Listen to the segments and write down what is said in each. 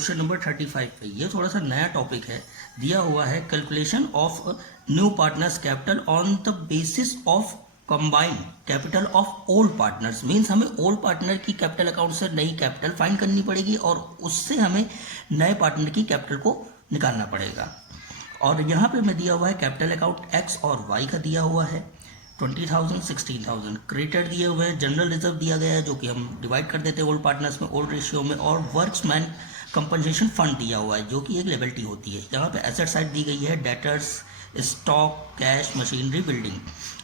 Question number 35 पे। ये थोड़ा सा नया टॉपिक है, दिया हुआ है calculation of new partners capital on the basis of combined capital of old partners. Means हमें ओल्ड पार्टनर की कैपिटल अकाउंट से नई कैपिटल फाइंड करनी पड़ेगी और उससे हमें नए पार्टनर की कैपिटल को निकालना पड़ेगा। और यहाँ पे मैं दिया हुआ है कैपिटल अकाउंट एक्स और वाई का दिया हुआ है 20,000 16,000। क्रेडिटर दिए हुए हैं, जनरल रिजर्व दिया गया है जो कि हम डिवाइड कर देते हैं ओल्ड पार्टनर्स में ओल्ड रेशियो में, और वर्क्समैन कंपनसेशन फंड दिया हुआ है जो कि एक लिएबिलिटी होती है। यहाँ पे एसेट साइड दी गई है debtors, stock, cash, machinery, building.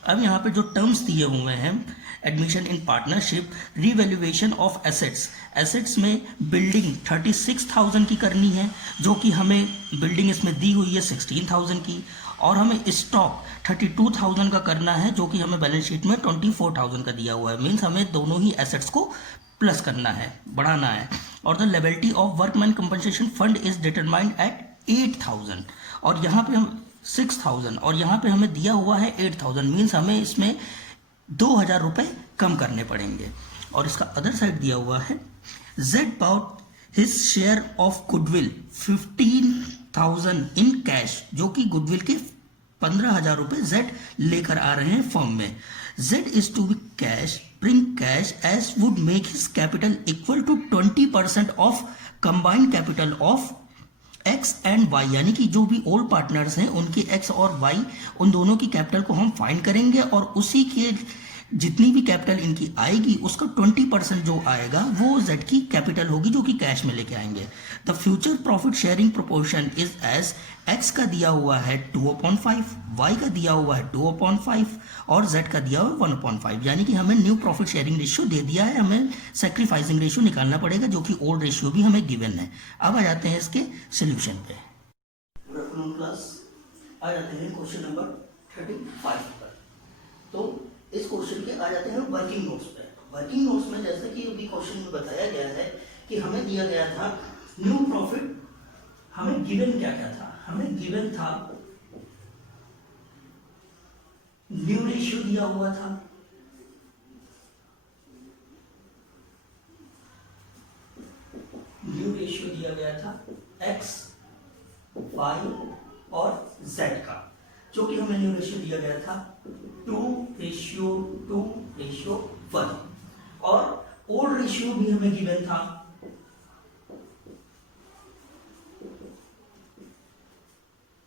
अब यहाँ पे जो टर्म्स दिए हुए हैं, admission in partnership, revaluation of assets. Assets में बिल्डिंग 36,000 की करनी है जो कि हमें बिल्डिंग इसमें दी हुई है 16,000 की, और हमें स्टॉक 32,000 का करना है जो कि हमें बैलेंस शीट में 24,000 का दिया हुआ है। मीन्स हमें दोनों ही एसेट्स को प्लस करना है, बढ़ाना है। और the liability of workman compensation fund is determined at 8,000 और यहाँ पे हम 6,000 और यहाँ पे हमें दिया हुआ है 8,000। मीन्स हमें इसमें 2,000 रुपये कम करने पड़ेंगे। और इसका अदर साइड दिया हुआ है Z brought his share of goodwill 15,000 in cash, जो कि गुडविल के 15,000 रुपये जेड लेकर आ रहे हैं फर्म में। Z is to be cash bring cash as would make his capital equal to 20% of combined capital of X and Y, यानी कि जो भी ओल्ड पार्टनर्स हैं उनके एक्स और वाई, उन दोनों की कैपिटल को हम फाइंड करेंगे और उसी के जितनी भी कैपिटल इनकी आएगी उसका 20% जो आएगा वो जेड की कैपिटल होगी जो कि कैश में लेके आएंगे। The future profit sharing proportion is as X का दिया हुआ है 2/5, वाई का दिया हुआ है 2/5 और जेड का दिया हुआ है 1/5। यानी कि हमें न्यू प्रॉफिट शेयरिंग रेशियो दे दिया है, हमें सेक्रीफाइसिंग रेशियो निकालना पड़ेगा जो कि ओल्ड रेशियो भी हमें गिवन है। अब आ जाते हैं इसके सोल्यूशन पे। क्लास आ जाते हैं क्वेश्चन नंबर 35 पर। तो इस क्वेश्चन के आ जाते हैं वर्किंग नोट्स पे। वर्किंग नोट्स में जैसे कि अभी क्वेश्चन में बताया गया है कि हमें दिया गया था न्यू प्रॉफिट, हमें गिवन क्या क्या था, हमें गिवन था न्यू रेशियो दिया हुआ था, न्यू रेशियो दिया गया था एक्स, वाई और जेड का, जो कि हमें न्यू रेशियो दिया गया था 2:1 और ओल्ड रेशियो भी हमें गिवन था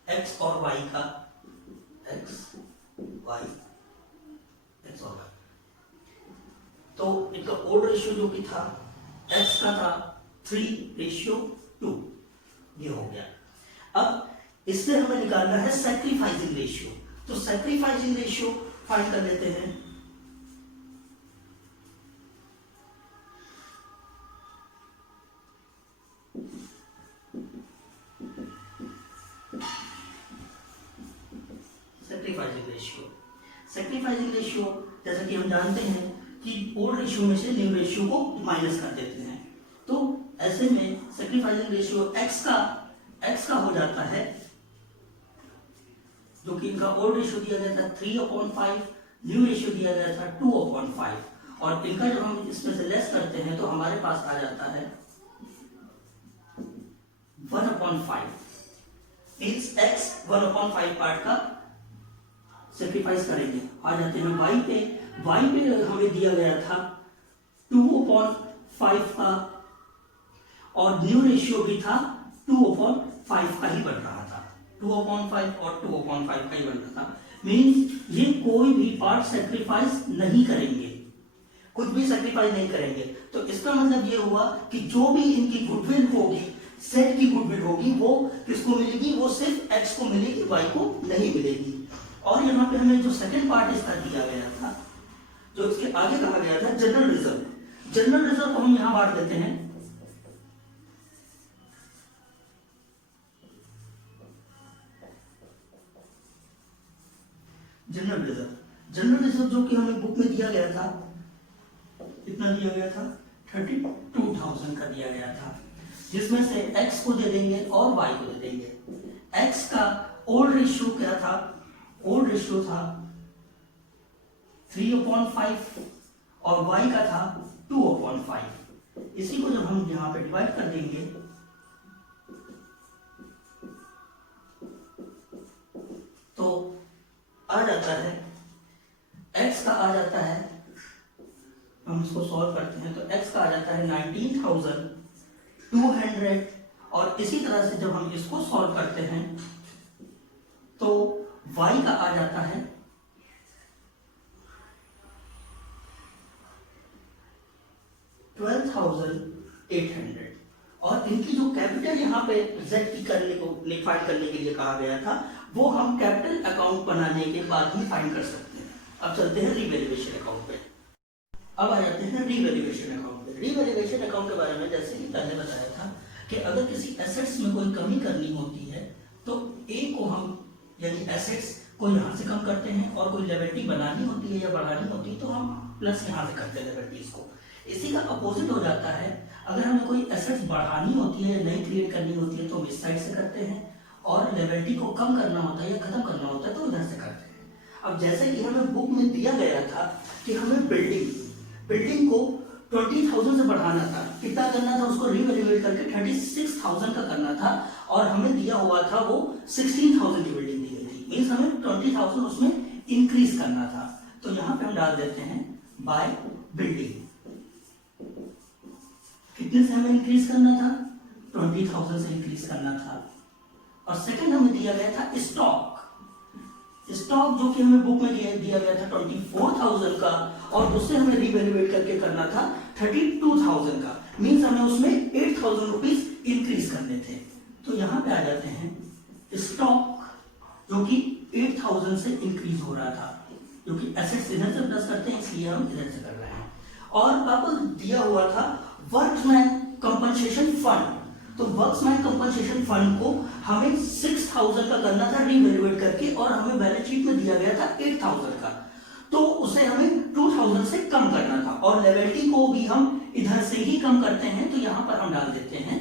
एक्स और वाई का, एक्स वाई एक्स और वाई। तो इनका ओल्ड रेशियो जो कि था एक्स का था 3:2, ये हो गया। अब इससे हमें निकालना है सैक्रिफाइसिंग रेशियो। तो सैक्रिफाइसिंग रेशियो फाइंड कर लेते हैं। सैक्रिफाइसिंग रेशियो जैसा कि हम जानते हैं कि ओल्ड रेशियो में से न्यू रेशियो को माइनस कर देते हैं। तो ऐसे में सैक्रिफाइसिंग रेशियो एक्स का हो जाता है, जो कि इनका ओल्ड रेशियो दिया गया था 3/5, न्यू रेशियो दिया गया था 2/5 और इनका जब हम इसमें से लेस करते हैं तो हमारे पास आ जाता है 1/5। मींस एक्स 1/5 पार्ट का सेक्रीफाइस करेंगे। आ जाते हैं वाई पे हमें दिया गया था 2/5 का और न्यू रेशियो भी था 2/5 का ही बन रहा था, 2/5 और 2/5 का ही बन रहा था। मीन्स ये कोई भी पार्ट सेक्रीफाइस नहीं करेंगे, कुछ भी सेक्रीफाइस नहीं करेंगे। तो इसका मतलब ये हुआ कि जो भी इनकी गुडविल होगी, सेट की गुडविल होगी, वो किसको मिलेगी, वो सिर्फ एक्स को मिलेगी, वाई को नहीं मिलेगी। और यहाँ पे हमें जो सेकंड पार्ट इसका दिया गया था, जो इसके आगे कहा गया था जनरल रिजर्व, जनरल रिजर्व को हम यहां बांट देते हैं। जनरल रिजर्व जो कि हमें बुक में दिया गया था, कितना दिया गया था 32,000 का दिया गया था, जिसमें से एक्स को दे देंगे और वाई को दे देंगे। एक्स का ओल्ड रेशियो क्या था, ओल्ड रेशियो था 3/5 और y का था 2/5। इसी को जब हम यहाँ पे डिवाइड कर देंगे जाता है, x का आ जाता है, हम इसको सॉल्व करते हैं तो x का आ जाता है 19,200, और इसी तरह से जब हम इसको सॉल्व करते हैं तो y का आ जाता है 12,800, और इनकी जो कैपिटल यहाँ पे z की करने को फाइंड करने के लिए कहा गया था वो हम कैपिटल अकाउंट बनाने के बाद ही फाइंड कर सकते हैं। अब चलते हैं रीवैल्यूएशन अकाउंट पे। अब आ जाते हैं रीवैल्यूएशन अकाउंट पे। रीवैल्यूएशन अकाउंट के बारे में जैसे कि पहले बताया था कि अगर किसी एसेट्स में कोई कमी करनी होती है तो ए को हम यानी एसेट्स को यहाँ से कम करते हैं, और कोई लिएबिलिटी बनानी होती है या बढ़ानी होती है तो हम प्लस यहाँ से करते हैं लिएबिलिटीज को। इसी का अपोजिट हो जाता है, अगर हमें कोई एसेट्स बढ़ानी होती है, नई क्रिएट करनी होती है तो हम इस साइड से करते हैं, और लिएबिलिटी को कम करना होता है या खत्म करना होता है तो इधर से करते हैं। अब जैसे कि हमें बुक में दिया गया था कि हमें बिल्डिंग को 20,000 से बढ़ाना था, कितना करना था, उसको रीवैल्यूएट करके 36,000 का करना था, और हमें दिया हुआ था वो 16,000 की बिल्डिंग दी गई थी, मीन्स हमें 20,000 उसमें इंक्रीज करना था। तो यहाँ पे हम डाल देते हैं बाय बिल्डिंग, कितने से हमें इंक्रीज करना था, 20,000 से इंक्रीज करना था। और सेकंड हमें दिया गया था स्टॉक जो कि हमें बुक में दिया गया था 24,000 का, और उससे हमें रीवैल्यूएट करके करना था 32,000 का, मींस हमें उसमें 8,000 रुपीज इंक्रीज करने थे। तो यहाँ पे आ जाते हैं स्टॉक जो कि 8,000 से इंक्रीज हो रहा था, जो कि एसेट्स इधर से प्लस करते हैं इसलिए हम इधर से कर रहे हैं। और आपको दिया हुआ था वर्कमैन कंपनसेशन फंड, तो वर्कमैन कंपनसेशन फंड को हमें 6,000 का करना था रीवैल्यूएट करके, और हमें बैलेंस शीट में दिया गया था 8,000 का, तो उसे हमें 2,000 से कम करना था, और लिएबिलिटी को भी हम इधर से ही कम करते हैं। तो यहां पर हम डाल देते हैं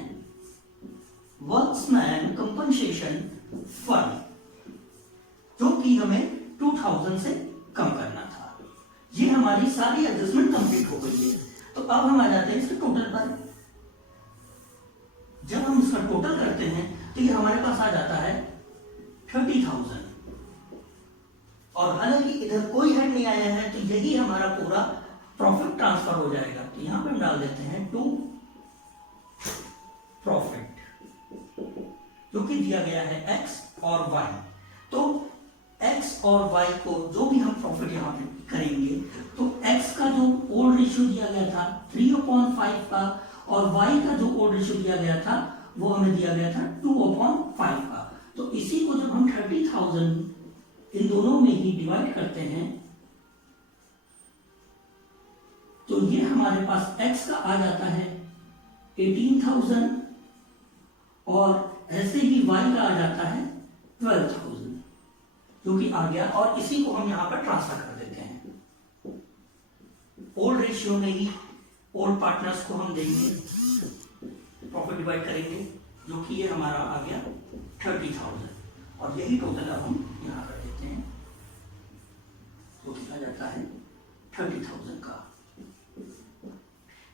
वर्कमैन कंपनसेशन फंड, जो कि हमें 2,000 से कम करना था। ये हमारी सारी एडजस्टमेंट कंप्लीट हो गई है। तो अब हम आ जाते हैं इसके टोटल पर। जब हम इसका टोटल करते हैं तो ये हमारे पास आ जाता है 30,000, और हालांकि इधर कोई हेड नहीं आया है तो यही हमारा पूरा प्रॉफिट ट्रांसफर हो जाएगा। तो यहां पे हम डाल देते हैं टू प्रॉफिट, जो कि दिया गया है x और y। तो x और y को जो भी हम प्रॉफिट यहां पे करेंगे तो x का जो ओल्ड रेशियो दिया गया था 3/5 का, और y का जो ओल्ड रेशियो दिया गया था वो हमें दिया गया था 2/5 का। तो इसी को जब हम 30,000 इन दोनों में ही डिवाइड करते हैं तो ये हमारे पास x का आ जाता है 18,000, और ऐसे ही y का आ जाता है 12,000, जो कि आ गया, और इसी को हम यहां पर ट्रांसफर कर देते हैं। ओल्ड रेशियो में ही ओल्ड पार्टनर्स को हम देंगे, प्रॉफिट डिवाइड करेंगे, जो कि ये हमारा आ गया 30,000, और यही टोटल अब हम यहां कर देते हैं, तो कितना जाता है 30,000 का।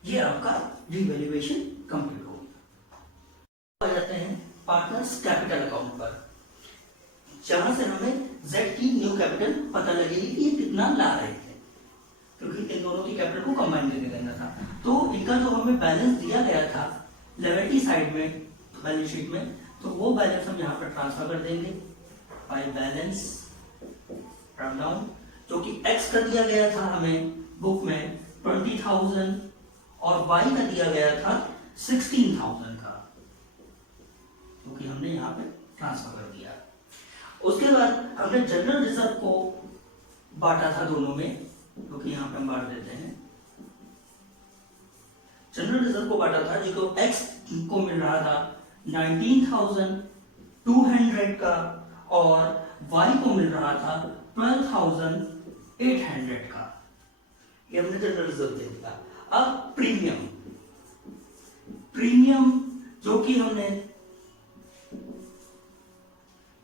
ये आपका रीवैल्यूएशन कंप्लीट हो गया। आ जाते हैं पार्टनर्स कैपिटल अकाउंट पर, जहां से हमें Z की न्यू कैपिटल पता लगेगी कि ये कितना ला रहे थे, क्योंकि इन दोनों की कैपिटल को कंबाइन करके करना था। तो इनका जो हमें बैलेंस दिया गया था लिएबिलिटी साइड में बैलेंस शीट में, तो वो बैलेंस हम यहाँ पर ट्रांसफर कर देंगे बाय बैलेंस ड्रॉप डाउन, जो कि x का दिया गया था हमें बुक में 20,000, और y का दिया गया था 16,000 का, जो कि हमने यहाँ पे ट्रांसफर कर दिया। उसके बाद हमने जनरल रिजर्व को बांटा था दोनों में, जो कि यहाँ पे हम बांट देते हैं। जनरल रिजर्व को बांटा था, जिसको x को मिल रहा था 19,200 का, और y को मिल रहा था 12,800 का। ये हमने जनरल रिजर्व दे दिया। अब प्रीमियम जो कि हमने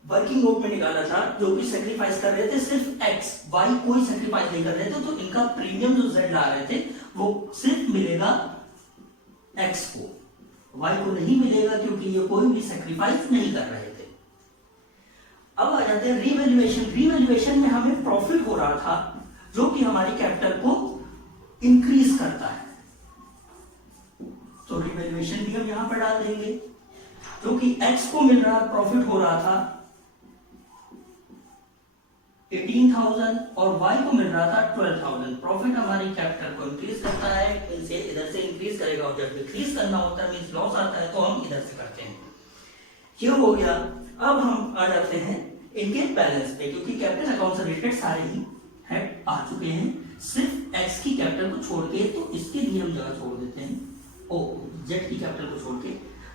वर्किंग नोट में निकाला था, जो कि सेक्रीफाइस कर रहे थे सिर्फ x, y कोई सेक्रीफाइस नहीं कर रहे थे, तो इनका प्रीमियम जो z ला रहे थे वो सिर्फ मिलेगा x को, y को नहीं मिलेगा, क्योंकि ये कोई भी सेक्रीफाइस नहीं कर रहे थे। अब आ जाते हैं रीवैल्यूएशन। रीवैल्यूएशन में हमें प्रॉफिट हो रहा था जो कि हमारी कैपिटल को इंक्रीज करता है, तो रीवैल्यूएशन भी हम यहां पर डाल देंगे। जो कि एक्स को मिल रहा प्रॉफिट हो रहा था 18,000 और वाई को मिल रहा था 12,000। प्रॉफिट हमारी कैपिटल को इंक्रीज करता है, इनसे इधर से इंक्रीज करेगा, और जब डिक्रीज करना होता है मींस लॉस आता है तो हम इधर से करते हैं। ये हो गया। अब हम आ जाते हैं इनके बैलेंस पे, क्योंकि कैपिटल अकाउंट से रिलेटेड सारे ही हेड आ चुके हैं, सिर्फ एक्स की कैपिटल को छोड़ के, तो इसके लिए हम जगह छोड़ देते हैं ओ जेड की कैपिटल को छोड़ के।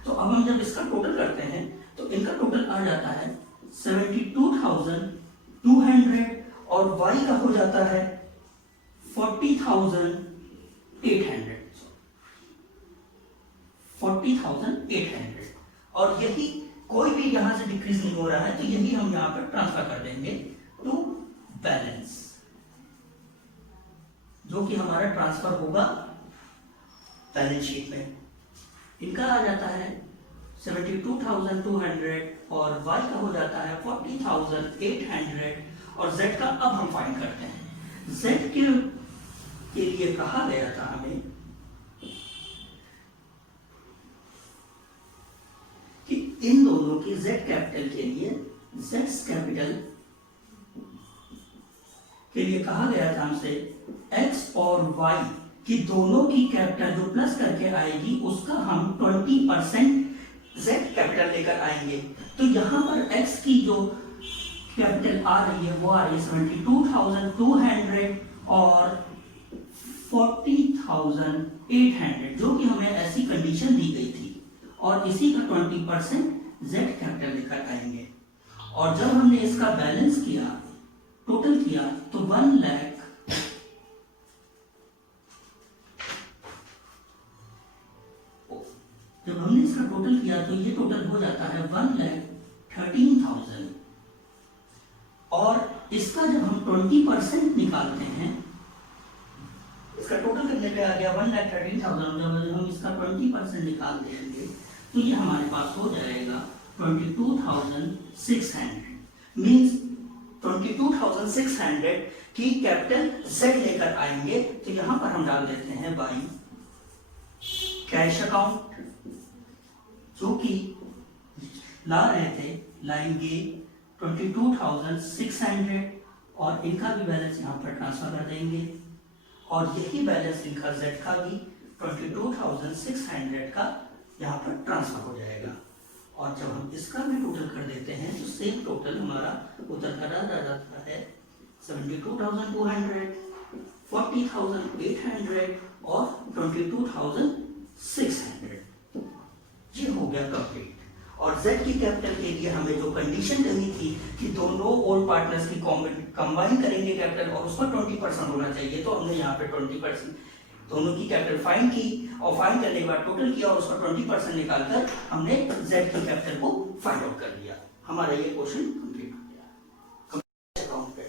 तो अब हम जब इसका टोटल करते हैं तो इनका टोटल आ जाता है 72,200 और वाई का हो जाता है 40,800। 40,800, और यही कोई भी यहां से डिक्रीज नहीं हो रहा है, तो यही हम यहां पर ट्रांसफर कर देंगे टू बैलेंस, जो कि हमारा ट्रांसफर होगा बैलेंस शीट में। इनका आ जाता है 72,200 और y का हो जाता है 40,800, और z का अब हम फाइंड करते हैं। z के लिए कहा गया था हमें कि इन दोनों की z कैपिटल के लिए, z कैपिटल के लिए कहा गया था हमसे x और y कि दोनों की कैपिटल जो प्लस करके आएगी उसका हम 20% z कैपिटल लेकर आएंगे। तो यहां पर x की जो कैपिटल आ रही है वो आ रही है 72,200 और 40,800, जो कि हमें ऐसी कंडीशन दी गई थी, और इसी का 20% z कैपिटल लेकर आएंगे। और जब हमने इसका बैलेंस किया, टोटल किया, तो 1 लाख जब हमने इसका टोटल किया तो ये टोटल हो जाता है 1,13,000, और इसका जब हम 20% निकालते हैं, इसका टोटल करने पे आ गया 1,13,000, जब हम इसका 20% निकाल देंगे तो ये हमारे पास हो जाएगा 22,600। मींस 22,600 की कैपिटल z लेकर आएंगे। तो यहां पर हम डाल देते हैं बाई कैश अकाउंट, जो कि ला रहे थे, लाएंगे 22,600, और इनका भी बैलेंस यहाँ पर ट्रांसफर कर देंगे, और यही बैलेंस इनका z का भी 22,600 का यहाँ पर ट्रांसफर हो जाएगा। और जब हम इसका भी टोटल कर देते हैं तो सेम टोटल हमारा उतर कर आ जाता है 72,200, 40,800 और 22,600। ये हो गया कंप्लीट। और z की कैपिटल के लिए हमें जो कंडीशन करनी थी कि दोनों ओल्ड पार्टनर्स की कंबाइन करेंगे कैपिटल और उसका 20% होना चाहिए, तो हमने यहाँ पे 20% दोनों की कैपिटल फाइंड की, और फाइंड करने के बाद टोटल किया और उसका 20% निकालकर हमने z की कैपिटल को फाइंड आउट कर लिया। हमारा ये क्वेश्चन कंप्लीट हो गया। अकाउंट पे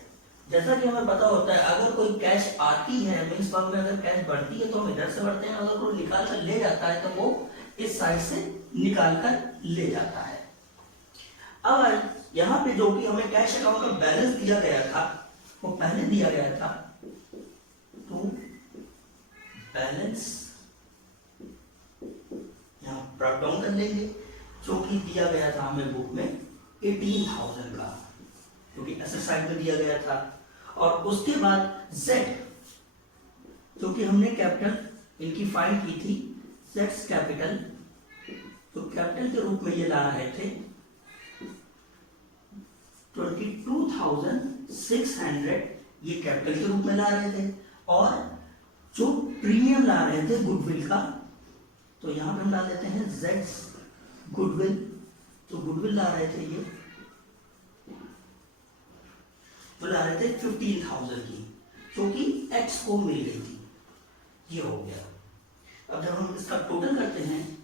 जैसा कि हमें पता होता है, अगर कोई कैश आती है मींस बैंक में अगर कैश बढ़ती है तो हम इधर से बढ़ते हैं, अगर कोई निकाल कर ले जाता है तो वो इस साइड से निकाल कर ले जाता है। अब यहाँ पे जो भी हमें कैश अकाउंट का बैलेंस दिया गया था वो पहले दिया गया था, तो बैलेंस यहाँ ब्रेक डाउन कर लेंगे, जो कि दिया गया था हमें बुक में 18,000 का, क्योंकि ऐसे साइड में दिया गया था। और उसके बाद z, जो कि हमने कैपिटल इनकी फाइंड की थी, z कैपिटल, तो कैपिटल के रूप में ये ला रहे थे 22,600, ये कैपिटल के रूप में ला रहे थे, और जो प्रीमियम ला रहे थे गुडविल का, तो यहां पे हम डाल देते हैं z गुडविल, तो गुडविल ला रहे थे ये, तो ला रहे थे 15,000 की, जो कि x को मिल गई थी। ये हो गया। अब जब हम इसका टोटल करते हैं,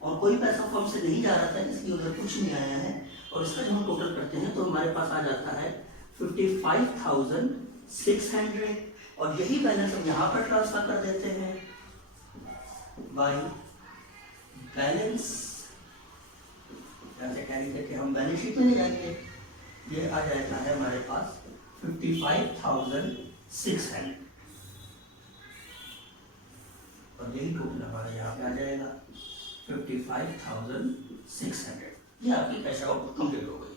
और कोई पैसा फर्म से नहीं जा रहा था, इसलिए उधर कुछ नहीं आया है, और इसका जब हम टोटल करते हैं तो हमारे पास आ जाता है 55,600, और यही बैलेंस हम यहाँ पर ट्रांसफर कर देते हैं बाय बैलेंस, कैसे कैरी करके हम बैलेंस शीट में नहीं जाएंगे, ये आ जाता है हमारे पास 55,600 और यही टोटल हमारा यहाँ पे आ जाएगा 55,600। ये आपकी कैश आउट कंप्लीट हो गई।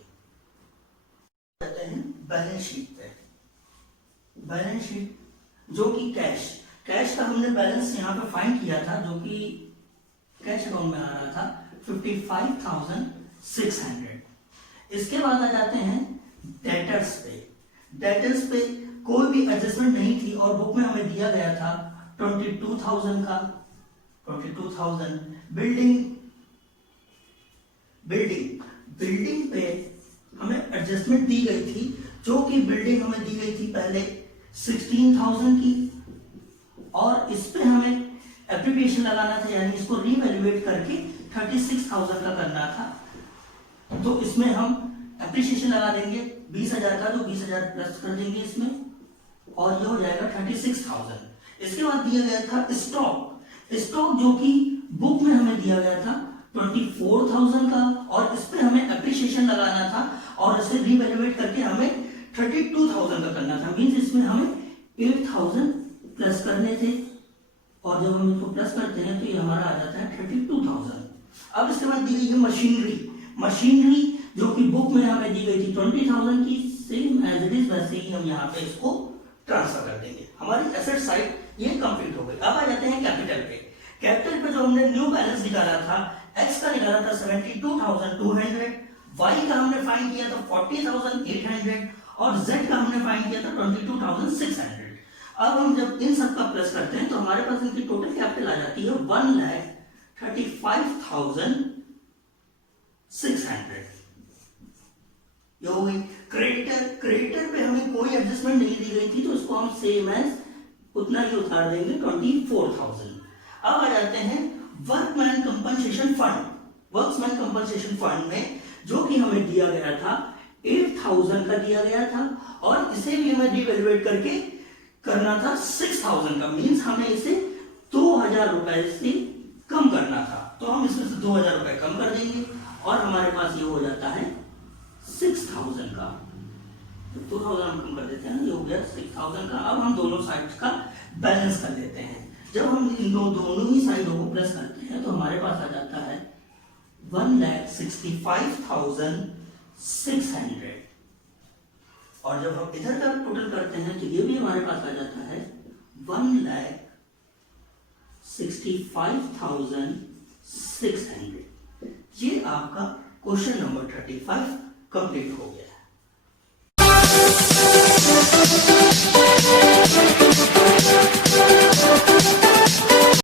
कहते हैं बैलेंस शीट पे। बैलेंस शीट जो कि कैश का हमने बैलेंस यहाँ पे फाइंड किया था, जो कि कैश अकाउंट में आ रहा था 55,600। इसके बाद आ जाते हैं डेटर्स पे। डेटर्स पे कोई भी एडजस्टमेंट नहीं थी और बुक में हमें दिया गया था 22,000 का। 22,000 बिल्डिंग पे हमें एडजस्टमेंट दी गई थी, जो कि बिल्डिंग हमें दी गई थी पहले 16,000 की, और इस पे हमें एप्लीकेशन लगाना था, यानी इसको रीवैल्यूएट करके 36,000 का करना था। तो इसमें हम एप्रिसिएशन लगा देंगे 20,000 का, तो 20,000 प्लस कर देंगे इसमें, और ये हो जाएगा 36,000। इसके बाद दिया गया था स्टॉक, जो कि बुक में हमें दिया गया था 24,000 का, और इस पे हमें एप्रिसिएशन लगाना था और इसे रीवैल्यूएट करके हमें 32,000 का करना था। मींस इसमें हमें 8,000 प्लस करने थे, और जब हम इसको प्लस करते हैं तो ये हमारा आ जाता है 32,000। अब इसके बाद दी गई है मशीनरी, जो कि बुक में हमें दी गई थी 20,000 की, सेम एज इट इज वैसे ही हम यहाँ पे इसको ट्रांसफर कर देंगे। हमारी एसेट साइड ये कंप्लीट हो गई। अब आ जाते हैं कैपिटल पे। कैपिटल पे जो हमने न्यू बैलेंस निकाला था, एक्स का निकाला था 72,200, वाई का हमने फाइंड किया था 40,800 और जेड का हमने फाइंड किया था 22,600। अब हम जब इन सब का प्लस करते हैं तो हमारे पास इनकी टोटल कैपिटल आ जाती है 1,35,600। ये हो गई। क्रेडिटर पे हमें कोई एडजस्टमेंट नहीं दी गई थी, तो इसको हम सेम एज उतना ही उतार देंगे 24,000। अब आ जाते हैं वर्कमैन कंपनसेशन फंड में, जो कि हमें दिया गया था 8,000 का दिया गया था, और इसे भी हमें रिवैल्यूएट करके करना था 6,000 का। मींस हमें इसे 2,000 रुपए से कम करना था, तो हम इसमें से 2,000 रुपए कम कर देंगे और हमारे पास ये हो जाता है 6,000 का। 2,000 हम कम कर देते हैं, ये हो गया 6,000 का। अब हम दोनों साइड्स का बैलेंस कर लेते हैं। जब हम इन दोनों ही साइडों को प्लस करते हैं तो हमारे पास आ जाता है 1,65,600, और जब हम इधर का टोटल करते हैं तो ये भी हमारे पास आ जाता है 1,65,600। ये आपका क्वेश्चन नंबर 35 कंप्लीट हो गया।